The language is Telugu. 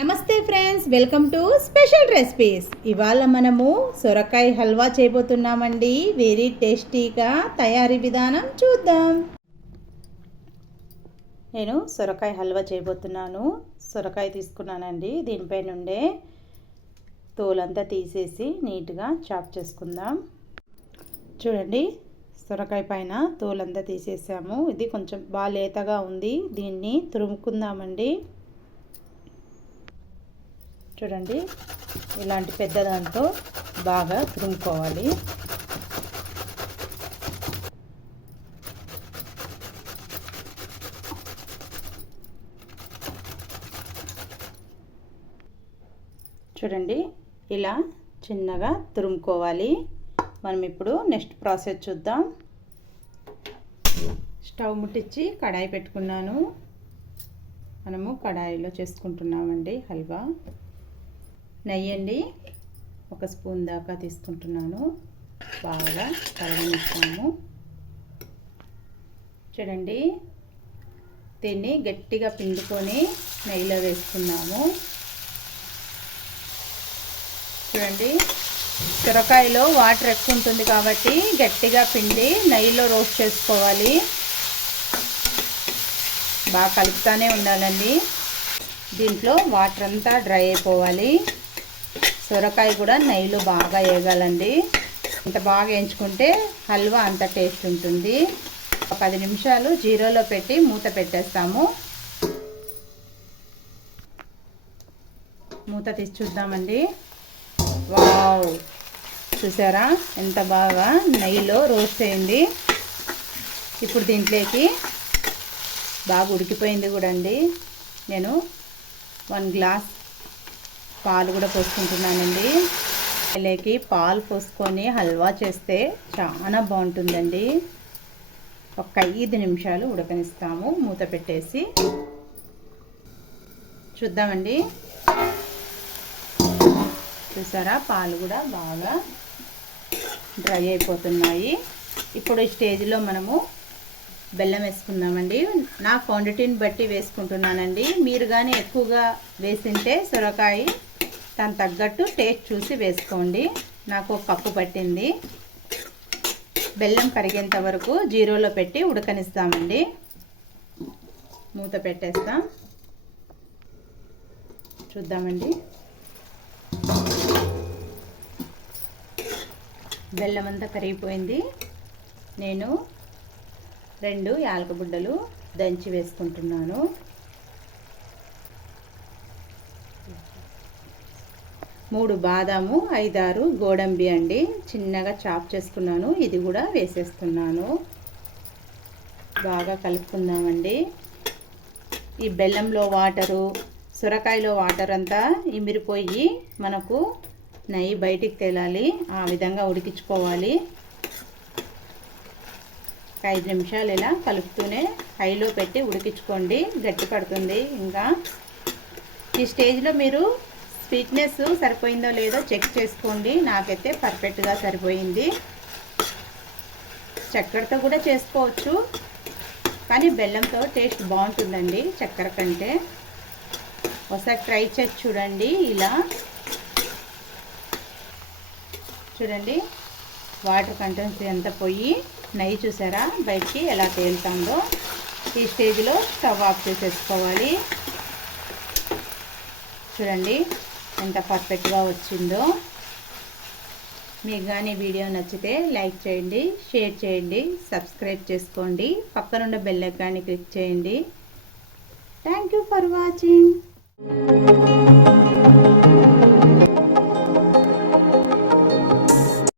నమస్తే friends, welcome to special recipes. ఇవాళ మనము సొరకాయ హల్వా చేయబోతున్నామండి. వెరీ టేస్టీగా తయారీ విధానం చూద్దాం. నేను సొరకాయ హల్వా చేయబోతున్నాను. సొరకాయ తీసుకున్నానండి. దీనిపై నుండే తోలంతా తీసేసి నీట్గా చాప్ చేసుకుందాం. చూడండి, సొరకాయ పైన తోలంతా తీసేసాము. ఇది కొంచెం బాగా లేతగా ఉంది. దీన్ని తురుముకుందామండి. చూడండి, ఇలాంటి పెద్ద దాంతో బాగా తురుముకోవాలి. చూడండి, ఇలా చిన్నగా తురుముకోవాలి. మనం ఇప్పుడు నెక్స్ట్ ప్రాసెస్ చూద్దాం. స్టవ్ ముట్టించి కడాయి పెట్టుకున్నాను. మనము కడాయిలో చేసుకుంటున్నామండి హల్వా. నెయ్యి అండి, 1 స్పూన్ దాకా తీసుకుంటున్నాను. బాగా కరగనిస్తాము. చూడండి, దీన్ని గట్టిగా పిండుకొని నెయ్యిలో వేసుకున్నాము. చూడండి, సొరకాయలో వాటర్ ఎక్కువ ఉంటుంది కాబట్టి గట్టిగా పిండి నెయ్యిలో రోస్ట్ చేసుకోవాలి. బాగా కలుపుతానే ఉండాలండి. దీంట్లో వాటర్ అంతా డ్రై అయిపోవాలి. సొరకాయ కూడా నెయ్యిలో బాగా వేగాలండి. ఇంత బాగా వేయించుకుంటే హల్వా అంత టేస్ట్ ఉంటుంది. 10 నిమిషాలు జీరోలో పెట్టి మూత పెట్టేస్తాము. మూత తీసి చూద్దామండి. వావ్, చూసారా ఎంత బాగా నెయ్యిలో రోస్ట్ అయింది. ఇప్పుడు దీంట్లోకి బాగా ఉడికిపోయింది కూడా అండి. నేను 1 గ్లాస్ పాలు కూడా పోసుకుంటున్నానండి. లేకి పాలు పోసుకొని హల్వా చేస్తే చాలా బాగుంటుందండి. ఒక 5 నిమిషాలు ఉడకనిస్తాము మూత పెట్టేసి. చూద్దామండి. చూసారా, పాలు కూడా బాగా డ్రై అయిపోతున్నాయి. ఇప్పుడు ఈ స్టేజ్లో మనము బెల్లం వేసుకుందామండి. నా క్వాంటిటీని బట్టి వేసుకుంటున్నానండి. మీరు కానీ ఎక్కువగా వేసింటే సొరకాయ దాని తగ్గట్టు టేస్ట్ చూసి వేసుకోండి. నాకు 1 కప్పు పట్టింది. బెల్లం కరిగేంత వరకు జీరోలో పెట్టి ఉడకనిస్తామండి. మూత పెట్టేస్తాం. చూద్దామండి. బెల్లం అంతా కరిగిపోయింది. నేను 2 యాలక బుడ్డలు దంచి వేసుకుంటున్నాను. 3 బాదాము, 5-6 గోడంబి అండి, చిన్నగా చాప్ చేసుకున్నాను. ఇది కూడా వేసేస్తున్నాను. బాగా కలుపుకుందామండి. ఈ బెల్లంలో వాటరు, సొరకాయలో వాటర్ అంతా ఇమిరిపోయి మనకు నెయ్యి బయటికి తేలాలి. ఆ విధంగా ఉడికించుకోవాలి. 5 నిమిషాలు ఇలా కలుపుతూనే హైలో పెట్టి ఉడికించుకోండి. గట్టి పడుతుంది. ఇంకా ఈ స్టేజ్లో మీరు స్వీట్నెస్ సరిపోయిందో లేదో చెక్ చేసుకోండి. నాకైతే పర్ఫెక్ట్గా సరిపోయింది. చక్కెరతో కూడా చేసుకోవచ్చు, కానీ బెల్లంతో టేస్ట్ బాగుంటుందండి చక్కెర కంటే. ఒకసారి ట్రై చేసి చూడండి. ఇలా చూడండి, వాటర్ కంటెన్సీ అంతా పోయి నెయ్యి చూసారా బయటికి ఎలా తేలుతుందో. ఈ స్టేజ్లో స్టవ్ ఆఫ్ చేసేసుకోవాలి. చూడండి ఎంత పర్ఫెక్ట్గా వచ్చిందో. మీకు కానీ వీడియో నచ్చితే లైక్ చేయండి, షేర్ చేయండి, సబ్స్క్రైబ్ చేసుకోండి. పక్కనున్న బెల్ ఐకాన్ని క్లిక్ చేయండి. Thank you for watching.